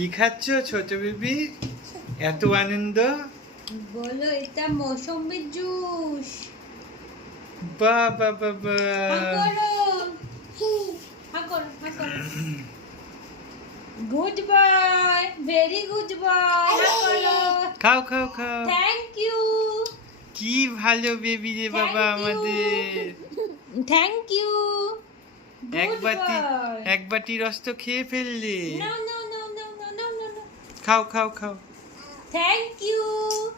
কি খাচ্ছ ছোট বেবি? এত আনন্দ। বলো এটা মৌসুমীর জুস। বাহ বাহ বাহ বাহ। Good boy, very good boy. খাও খাও খাও। Thank you. কি ভালো বেবি রে বাবা আমাদের। Thank you. এক বাটি রস তো খেয়ে ফেললে। No no no no no no no no. খাও খাও খাও। Thank you.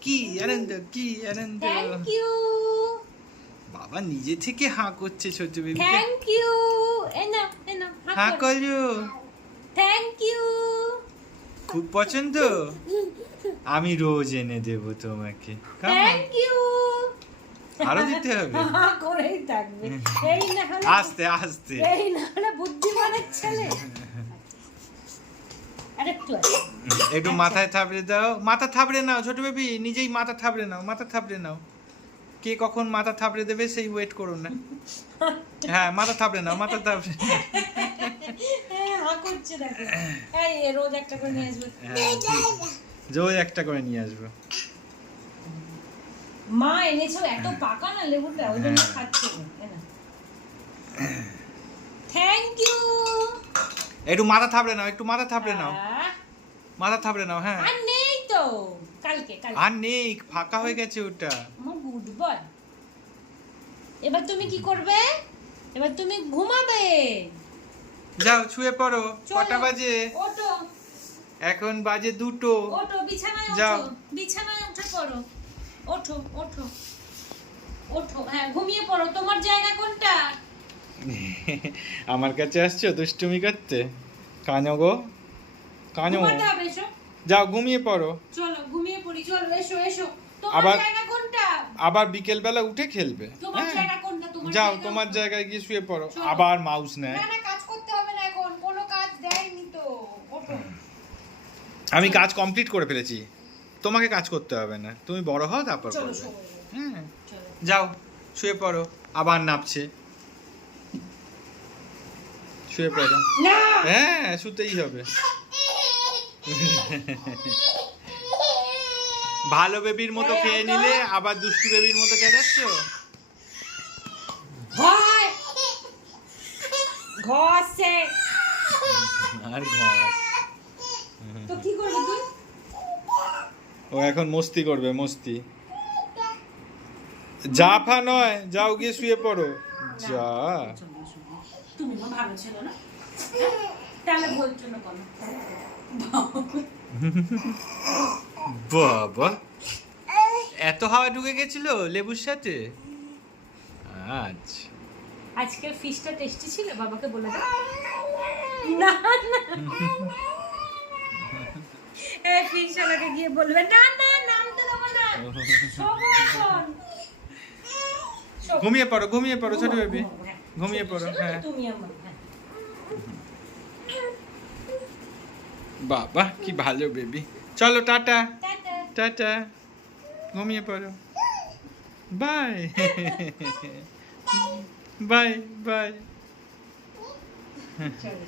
কি আনন্দ, কি আনন্দ। Thank you. বাবা নিজে থেকে হাঁ করছে ছোট বেবি। Thank you. এনা এনা হাঁ করো। Thank you. খুব পছন্দ। আমি রোজ এনে দেবো তোমাকে। Thank you. আরো দিতে হবে। করেই থাকবে। এই না হলে আস্তে আস্তে। এই না হলে বুদ্ধিমানের ছেলে। আরেকটু আছে। একটু মাথায় থাবড়ে দাও। মাথা থাবড়ে নাও ছোট বেবি, নিজেই মাথা থাবড়ে নাও, মাথা থাবড়ে নাও। কে কখন মাথা থাবড়ে দেবে সেই ওয়েট করুন না। হ্যাঁ মাথা থাবড়ে নাও, মাথা থাবড়ে। হ্যাঁ করছে দেখো। এই রোজ একটা করে নিয়ে আসবে। রোজ একটা করে নিয়ে আসবো। মা এনেছো এত পাকা না লেবুটা, ওই জন্য খাচ্ছে। Thank you. একটু মাথা থাবড়ে নাও, একটু মাথা থাবড়ে নাও, মাথা থাবড়ে নাও। হ্যাঁ আর নেই তো, কালকে কালকে আর নেই, ফাঁকা হয়ে গেছে ওটা। Good boy. এবার তুমি কি করবে? এবার তুমি ঘুমাবে। যাও শুয়ে পড়ো। চলো, কটা বাজে? ওঠো এখন বাজে 2টো। ওঠো, বিছানায় যাও। ওঠো, বিছানায় উঠে পড়ো। ওঠো ওঠো ওঠো। হ্যাঁ ঘুমিয়ে পড়ো। তোমার জায়গা কোনটা? আমার কাছে আসছো দুষ্টুমি করতে? কানো গো কানো। ঘুমাতে হবে, এসো। যাও ঘুমিয়ে পড়ো। চলো ঘুমিয়ে পড়ি, চলো এসো এসো। তোমার আবার- জায়গা কোনটা? আবার বিকেল বেলা উঠে খেলবে। তোমার জায়গা কোনটা? তোমার যাও জায়গা তোমার কোনটা? জায়গায় গিয়ে শুয়ে পড়ো। চলো। আবার মাউস নেয়। না না, কাজ করতে হবে না এখন, কোনো কাজ দেয়নি তো। ওঠো। আমি কাজ কমপ্লিট করে ফেলেছি, তোমাকে কাজ করতে হবে না। তুমি বড় হও তারপর চলো করবে। শোও। হ্যাঁ চলো। যাও শুয়ে পড়ো। আবার নাপছে। শুয়ে পড়ো। না। হ্যাঁ শুতেই হবে। ভালো বেবির মতো খেয়ে নিলে আবার দুষ্টু বেবির মতো চেঁচাচ্ছ। ভয়। ঘষে। আর ঘর। তো কি করবি তুই? ও এখন মস্তি করবে, মস্তি। জাফা নয়, যাও গিয়ে শুয়ে পড়ো। যা তুমি না ভালো ছিল না, তাহলে বলছো না কেন? বাবা এত হাওয়া ঢুকে গেছিল লেবুর সাথে। আচ্ছা আজকে ফিশটা টেস্টি ছিল, বাবাকে বলে দাও। না না, এই ফিশ ওনাকে গিয়ে বলবে না না, নামতে দেবো না। শোবো এখন। ঘুমিয়ে পড়ো, ঘুমিয়ে পড়ো ছোট বেবি। ঘুমিয়ে পড়ো। হ্যাঁ তুমি আমার। হ্যাঁ বাবা কি ভালো বেবি। চলো টাটা টাটা। টাটা। ঘুমিয়ে পড়ো। Bye bye bye. চলো।